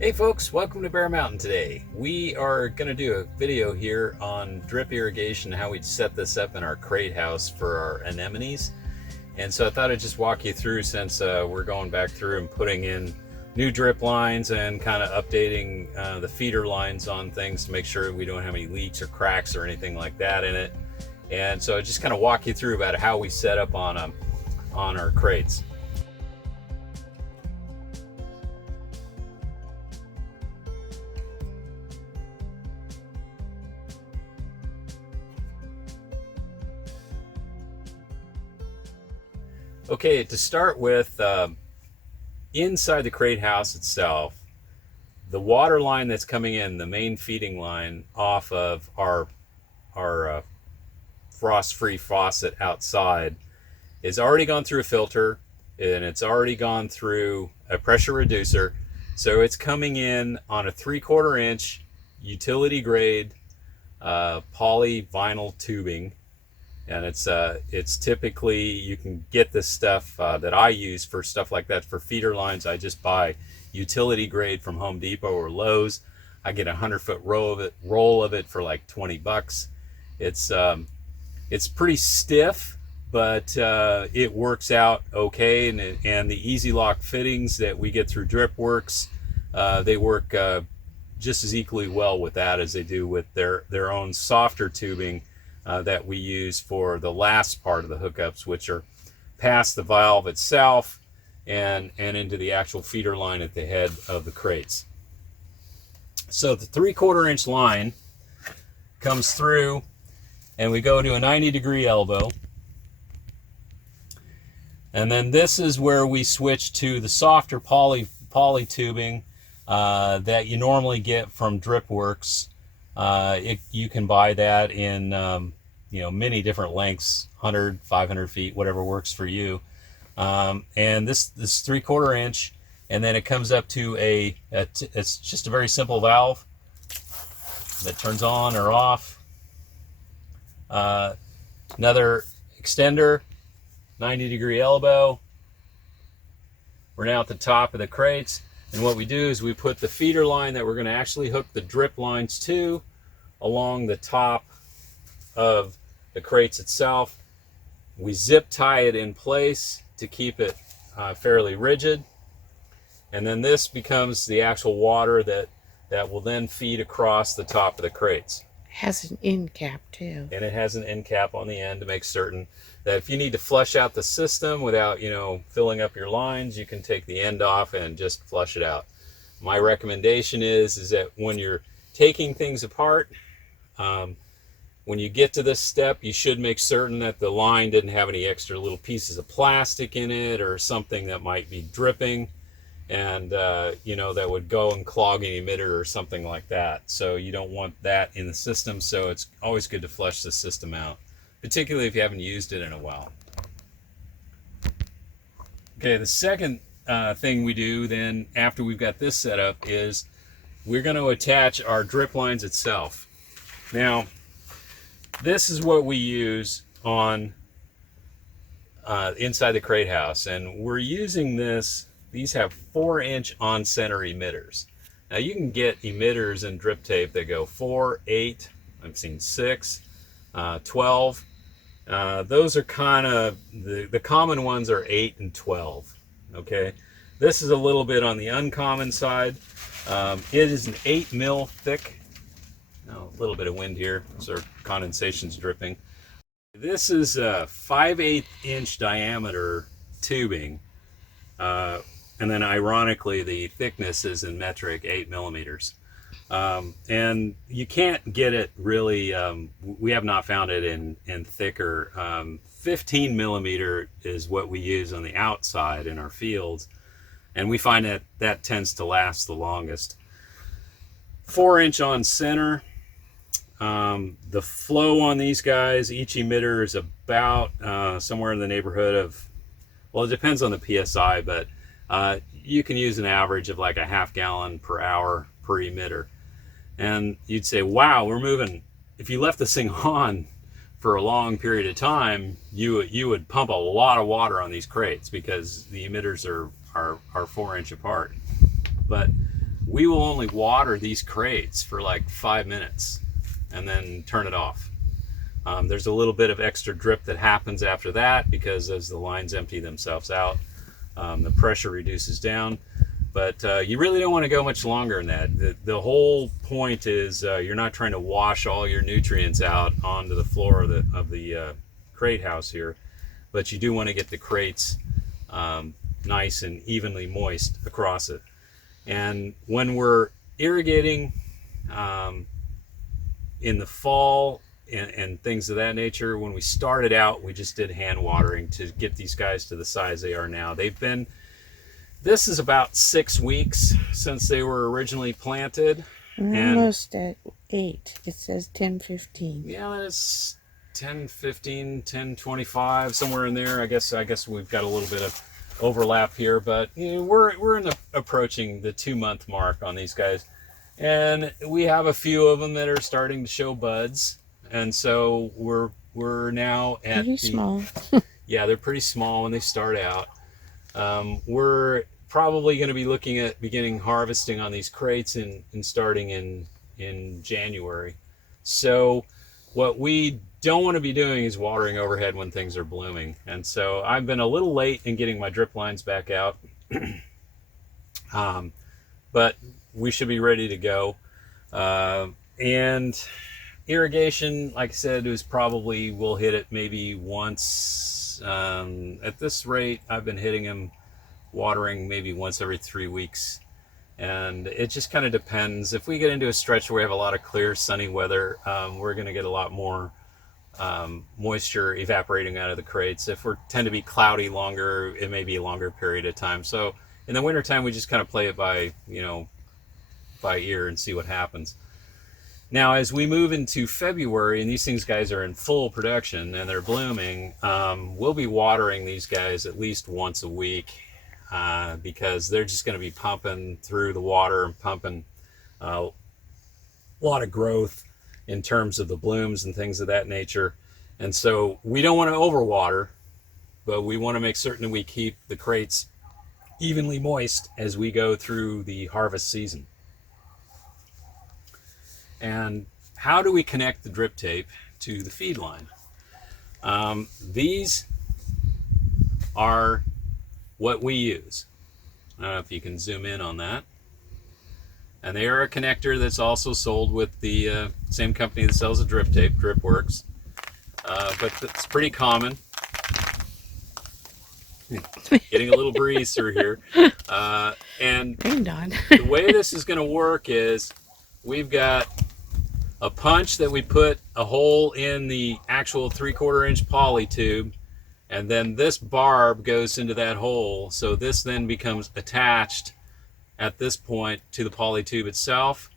Hey folks, welcome to Bear Mountain today. We are going to do a video here on drip irrigation, how we'd set this up in our crate house for our anemones. And so I thought I'd just walk you through since we're going back through and putting in new drip lines and kind of updating the feeder lines on things to make sure we don't have any leaks or cracks or anything like that in it. And so I just kind of walk you through about how we set up on our crates. Okay, to start with, inside the crate house itself, the water line that's coming in, the main feeding line off of our frost-free faucet outside, is already gone through a filter and it's already gone through a pressure reducer. So it's coming in on a 3/4 inch utility grade poly vinyl tubing. And it's typically, you can get this stuff that I use for stuff like that for feeder lines. I just buy utility grade from Home Depot or Lowe's. I get a 100-foot roll of it for like 20 bucks. It's pretty stiff, but it works out okay. And the Easy Lock fittings that we get through DripWorks, they work just as equally well with that as they do with their own softer tubing that we use for the last part of the hookups, which are past the valve itself and into the actual feeder line at the head of the crates. So the 3/4 inch line comes through and we go to a 90-degree elbow. And then this is where we switch to the softer poly tubing that you normally get from DripWorks. You can buy that in many different lengths, 100, 500 feet, whatever works for you. And this 3/4 inch, and then it comes up to it's just a very simple valve that turns on or off. Another extender, 90-degree elbow. We're now at the top of the crates. And what we do is we put the feeder line that we're going to actually hook the drip lines to along the top of the crates itself. We zip tie it in place to keep it fairly rigid. And then this becomes the actual water that will then feed across the top of the crates. It has an end cap too. And it has an end cap on the end to make certain that if you need to flush out the system without, filling up your lines, you can take the end off and just flush it out. My recommendation is that when you're taking things apart, when you get to this step, you should make certain that the line didn't have any extra little pieces of plastic in it or something that might be dripping and, that would go and clog an emitter or something like that. So you don't want that in the system. So it's always good to flush the system out, particularly if you haven't used it in a while. Okay, the second thing we do then after we've got this set up is we're going to attach our drip lines itself. Now, this is what we use on inside the crate house, and we're using this. These have 4-inch on-center emitters. Now you can get emitters in drip tape that go 4, 8, I've seen 6, 12. Those are kind of, the common ones are 8 and 12, okay? This is a little bit on the uncommon side. It is an 8 mil thick. Now, a little bit of wind here, so condensation's dripping. This is a 5/8 inch diameter tubing. And then ironically, the thickness is in metric 8 millimeters. And you can't get it really, we have not found it in thicker. 15 millimeter is what we use on the outside in our fields. And we find that tends to last the longest. 4-inch on center. The flow on these guys, each emitter is about somewhere in the neighborhood of, well, it depends on the PSI, but you can use an average of like a ½ gallon per hour per emitter. And you'd say, wow, we're moving. If you left this thing on for a long period of time, you would pump a lot of water on these crates because the emitters are 4-inch apart. But we will only water these crates for like 5 minutes and then turn it off. There's a little bit of extra drip that happens after that because as the lines empty themselves out, the pressure reduces down. But you really don't want to go much longer than that. The whole point is you're not trying to wash all your nutrients out onto the floor of the crate house here, but you do want to get the crates nice and evenly moist across it. And when we're irrigating in the fall and things of that nature, when we started out, we just did hand watering to get these guys to the size they are now. This is about 6 weeks since they were originally planted. Almost at 8. It says 10:15. Yeah, that's 10:15, 10:25, somewhere in there. I guess we've got a little bit of overlap here, but you know, we're approaching the 2-month mark on these guys, and we have a few of them that are starting to show buds, and so we're now at pretty small. Yeah, they're pretty small when they start out. We're probably going to be looking at beginning harvesting on these crates and starting in January. So what we don't want to be doing is watering overhead when things are blooming. And so I've been a little late in getting my drip lines back out. But we should be ready to go. And irrigation, like I said, we'll hit it maybe once. At this rate, I've been hitting them watering maybe once every 3 weeks. And it just kind of depends. If we get into a stretch where we have a lot of clear, sunny weather, we're going to get a lot more moisture evaporating out of the crates. If we tend to be cloudy longer, it may be a longer period of time. So in the wintertime, we just kind of play it by ear and see what happens. Now, as we move into February and these guys are in full production and they're blooming, we'll be watering these guys at least once a week because they're just going to be pumping through the water and pumping a lot of growth in terms of the blooms and things of that nature. And so we don't want to overwater, but we want to make certain that we keep the crates evenly moist as we go through the harvest season. And how do we connect the drip tape to the feed line? These are what we use. I don't know if you can zoom in on that. And they are a connector that's also sold with the same company that sells the drip tape, DripWorks. But it's pretty common. Getting a little breeze through here. And Rained on. the way this is going to work is we've got a punch that we put a hole in the actual 3/4 inch poly tube, and then this barb goes into that hole. So this then becomes attached at this point to the poly tube itself.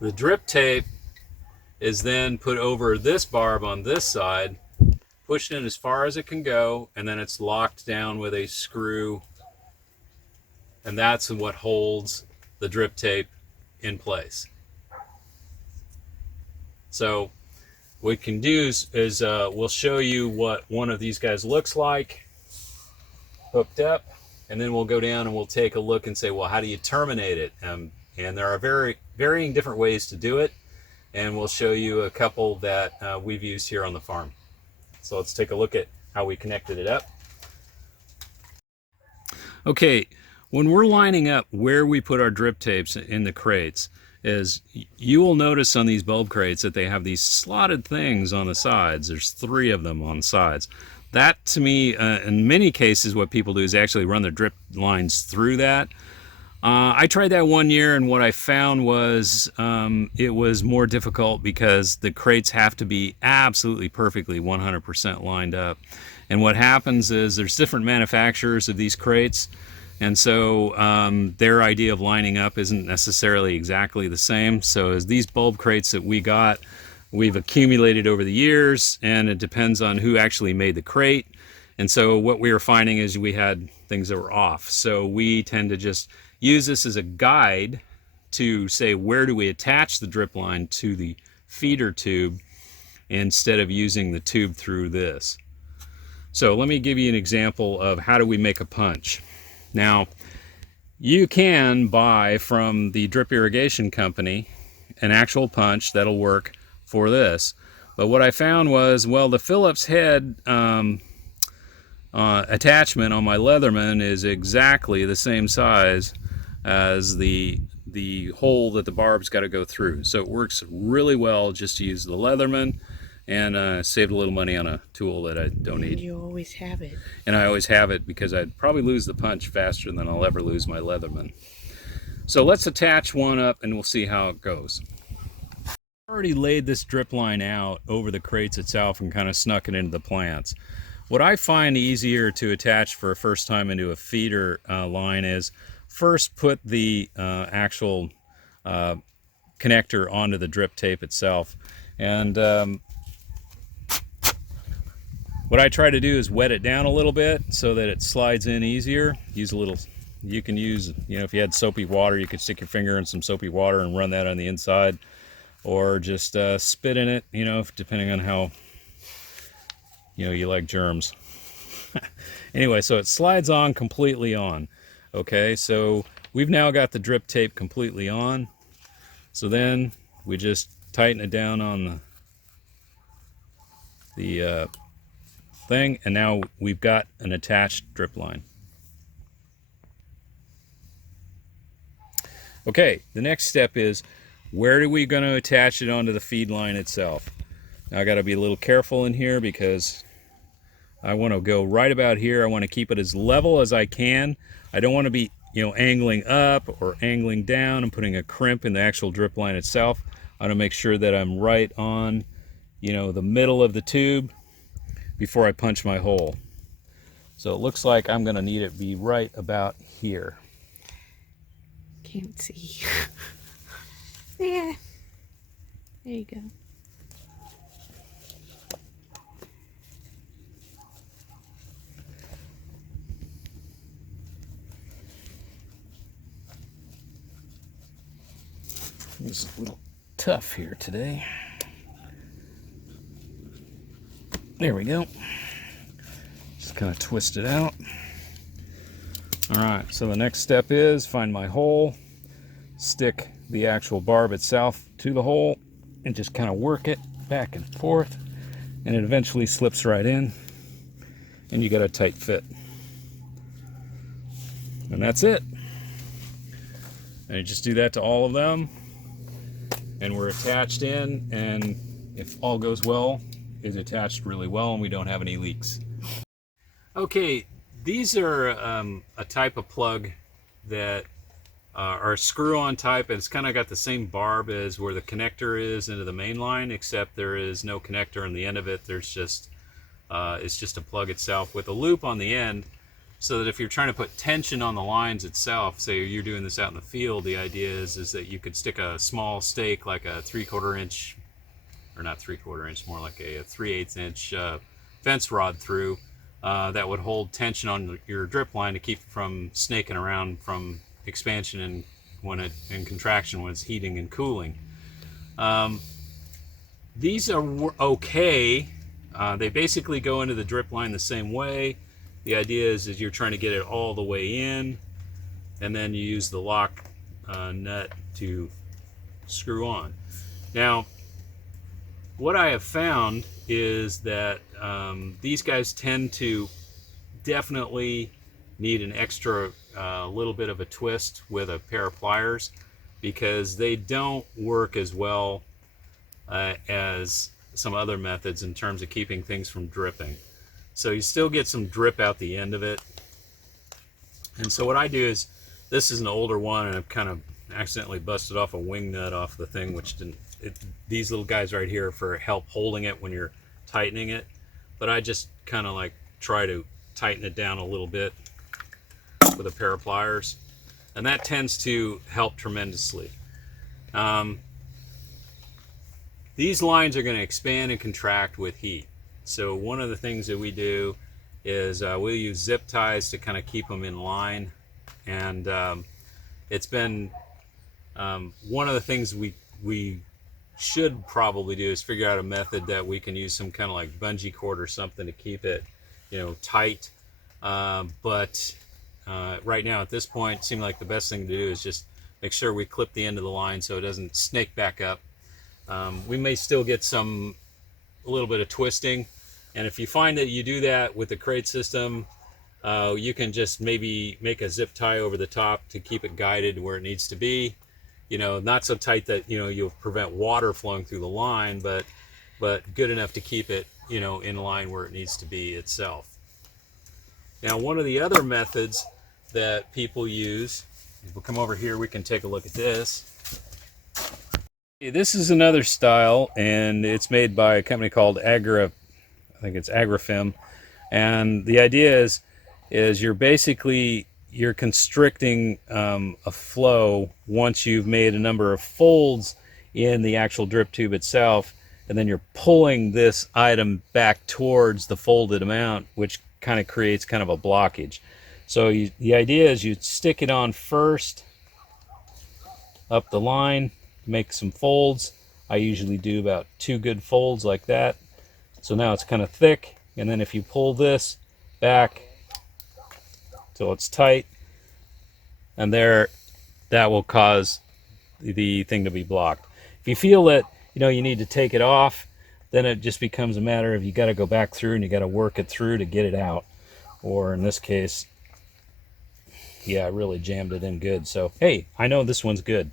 The drip tape is then put over this barb on this side, pushed in as far as it can go, and then it's locked down with a screw, and that's what holds the drip tape in place. So what we can do is we'll show you what one of these guys looks like hooked up, and then we'll go down and we'll take a look and say, well, how do you terminate it? And there are varying different ways to do it, and we'll show you a couple that we've used here on the farm. So let's take a look at how we connected it up. Okay, when we're lining up where we put our drip tapes in the crates, is you will notice on these bulb crates that they have these slotted things on the sides. There's 3 of them on the sides. That, to me, in many cases, what people do is actually run their drip lines through that. I tried that one year, and what I found was it was more difficult because the crates have to be absolutely perfectly 100% lined up. And what happens is there's different manufacturers of these crates, and so their idea of lining up isn't necessarily exactly the same. So as these bulb crates that we got, we've accumulated over the years, and it depends on who actually made the crate. And so what we were finding is we had things that were off. So we tend to just use this as a guide to say, where do we attach the drip line to the feeder tube instead of using the tube through this. So let me give you an example of how do we make a punch. Now, You can buy from the drip irrigation company an actual punch that'll work for this. But what I found was, well, the Phillips head attachment on my Leatherman is exactly the same size as the hole that the barb's got to go through. So it works really well just to use the Leatherman, and saved a little money on a tool that I don't need. And you always have it. And I always have it because I'd probably lose the punch faster than I'll ever lose my Leatherman. So let's attach one up and we'll see how it goes. I already laid this drip line out over the crates itself and kind of snuck it into the plants. What I find easier to attach for a first time into a feeder line is first put the actual connector onto the drip tape itself. And what I try to do is wet it down a little bit so that it slides in easier. Use a little, you can use, if you had soapy water, you could stick your finger in some soapy water and run that on the inside, or just spit in it, depending on how, you like germs. Anyway, so it slides on completely on. Okay, so we've now got the drip tape completely on. So then we just tighten it down on the thing, and now we've got an attached drip line. Okay, the next step is, where are we going to attach it onto the feed line itself? Now I got to be a little careful in here because I want to go right about here. I want to keep it as level as I can. I don't want to be, angling up or angling down and putting a crimp in the actual drip line itself. I want to make sure that I'm right on, the middle of the tube before I punch my hole. So it looks like I'm going to need it be right about here. Can't see. Yeah. There you go. It's a little tough here today. There we go. Just kind of twist it out. All right, so the next step is find my hole, stick the actual barb itself to the hole, and just kind of work it back and forth, and it eventually slips right in, and you got a tight fit. And that's it. And you just do that to all of them, and we're attached in, and if all goes well, it's attached really well and we don't have any leaks. Okay, these are a type of plug that are screw-on type, and it's kind of got the same barb as where the connector is into the main line, except there is no connector on the end of it. There's just it's just a plug itself with a loop on the end, so that if you're trying to put tension on the lines itself, say you're doing this out in the field, the idea is that you could stick a small stake, like a 3/4 inch, or not 3/4 inch, more like a 3/8 inch fence rod through, that would hold tension on your drip line to keep it from snaking around from expansion and contraction when it's heating and cooling. These are okay. They basically go into the drip line the same way. The idea is you're trying to get it all the way in, and then you use the lock nut to screw on. Now, what I have found is that these guys tend to definitely need an extra little bit of a twist with a pair of pliers, because they don't work as well as some other methods in terms of keeping things from dripping. So you still get some drip out the end of it. And so what I do is, this is an older one, and I've kind of accidentally busted off a wing nut off the thing, which didn't, these little guys right here for help holding it when you're tightening it. But I just kind of like try to tighten it down a little bit with a pair of pliers, and that tends to help tremendously. These lines are going to expand and contract with heat. So one of the things that we do is we'll use zip ties to kind of keep them in line. And it's been one of the things we should probably do is figure out a method that we can use some kind of like bungee cord or something to keep it, tight. But right now at this point, it seemed like the best thing to do is just make sure we clip the end of the line so it doesn't snake back up. We may still get a little bit of twisting, and if you find that you do that with the crate system, you can just maybe make a zip tie over the top to keep it guided where it needs to be. Not so tight that you'll prevent water flowing through the line, but good enough to keep it in line where it needs to be itself. Now, one of the other methods that people use, if we'll come over here, we can take a look at this. This is another style, and it's made by a company called I think it's Agrifem. And the idea is you're constricting a flow once you've made a number of folds in the actual drip tube itself, and then you're pulling this item back towards the folded amount, which kind of creates kind of a blockage. So the idea is you stick it on first up the line, make some folds. I usually do about 2 good folds like that. So now it's kind of thick, and then if you pull this back till it's tight, and that will cause the thing to be blocked. If you feel that you need to take it off, then it just becomes a matter of you got to go back through and you got to work it through to get it out. Or in this case, yeah, I really jammed it in good. So hey, I know this one's good.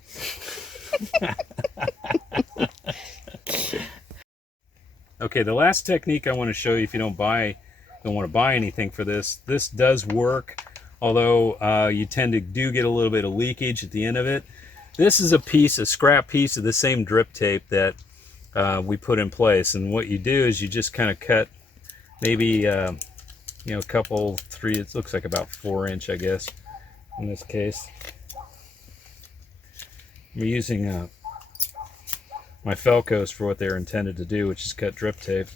Okay, the last technique I want to show you, if you don't want to buy anything for this does work, although you tend to get a little bit of leakage at the end of it. This is a scrap piece of the same drip tape that we put in place, and what you do is you just kind of cut maybe a couple, 3, it looks like about 4-inch, I guess, in this case. I'm using my Felcos for what they're intended to do, which is cut drip tape.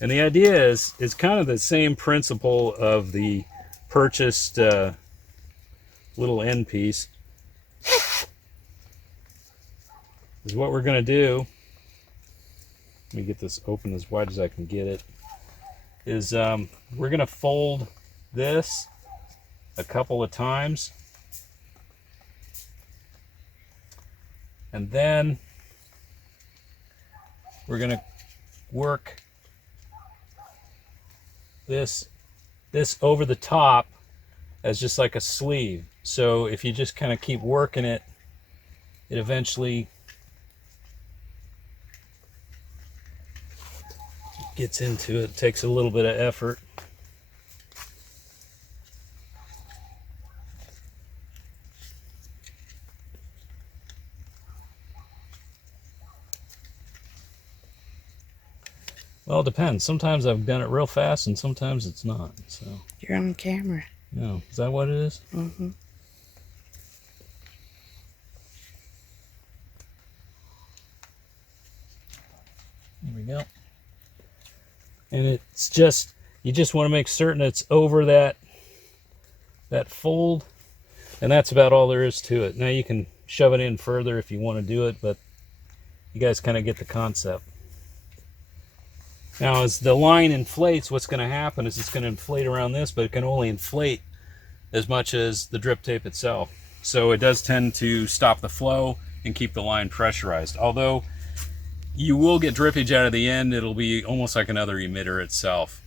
And the idea is kind of the same principle of the purchased little end piece. Is what we're going to do. Let me get this open as wide as I can get it. Is we're going to fold this a couple of times, and then we're going to work this over the top as just like a sleeve. So if you just kind of keep working it, it eventually gets into it. It takes a little bit of effort. Well, it depends. Sometimes I've done it real fast and sometimes it's not. So You're on camera. no, is that what it is? Mm-hmm. There we go. And it's just, you just want to make certain it's over that fold, and that's about all there is to it. Now you can shove it in further if you want to do it, but you guys kind of get the concept. Now as the line inflates, what's going to happen is it's going to inflate around this, but it can only inflate as much as the drip tape itself. So it does tend to stop the flow and keep the line pressurized. Although you will get drippage out of the end, it'll be almost like another emitter itself.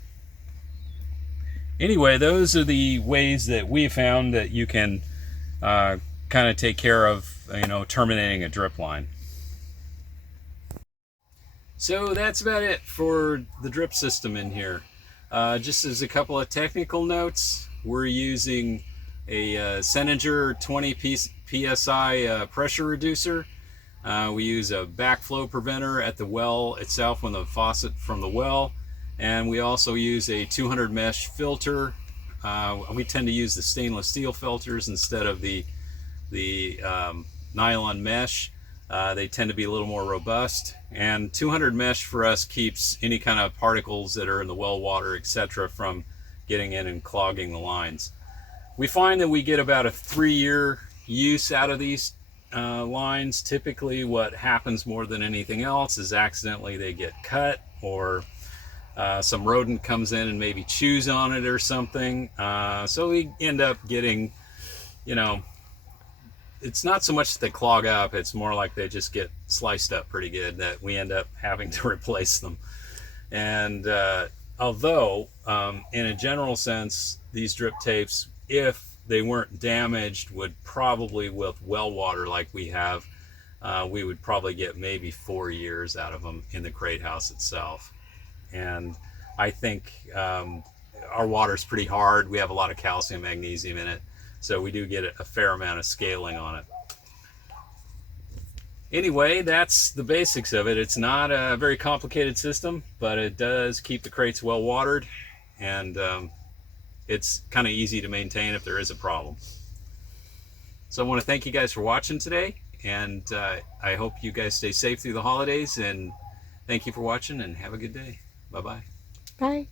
Anyway, those are the ways that we found that you can kind of take care of, terminating a drip line. So that's about it for the drip system in here. Just as a couple of technical notes, we're using a Seninger 20 PSI pressure reducer. We use a backflow preventer at the well itself on the faucet from the well, and we also use a 200 mesh filter. We tend to use the stainless steel filters instead of the nylon mesh. They tend to be a little more robust, and 200 mesh for us keeps any kind of particles that are in the well water, etc., from getting in and clogging the lines. We find that we get about a 3-year use out of these lines. Typically what happens more than anything else is accidentally they get cut, or some rodent comes in and maybe chews on it or something. So we end up getting, you know, it's not so much that they clog up, it's more like they just get sliced up pretty good that we end up having to replace them. And although, in a general sense, these drip tapes, if they weren't damaged, would probably, with well water like we have, we would probably get maybe 4 years out of them in the crate house itself. And I think our water's pretty hard. We have a lot of calcium, magnesium in it, so we do get a fair amount of scaling on it. Anyway, that's the basics of it. It's not a very complicated system, but it does keep the crates well watered, and it's kind of easy to maintain if there is a problem. So I want to thank you guys for watching today, and I hope you guys stay safe through the holidays, and thank you for watching, and have a good day. Bye-bye. Bye.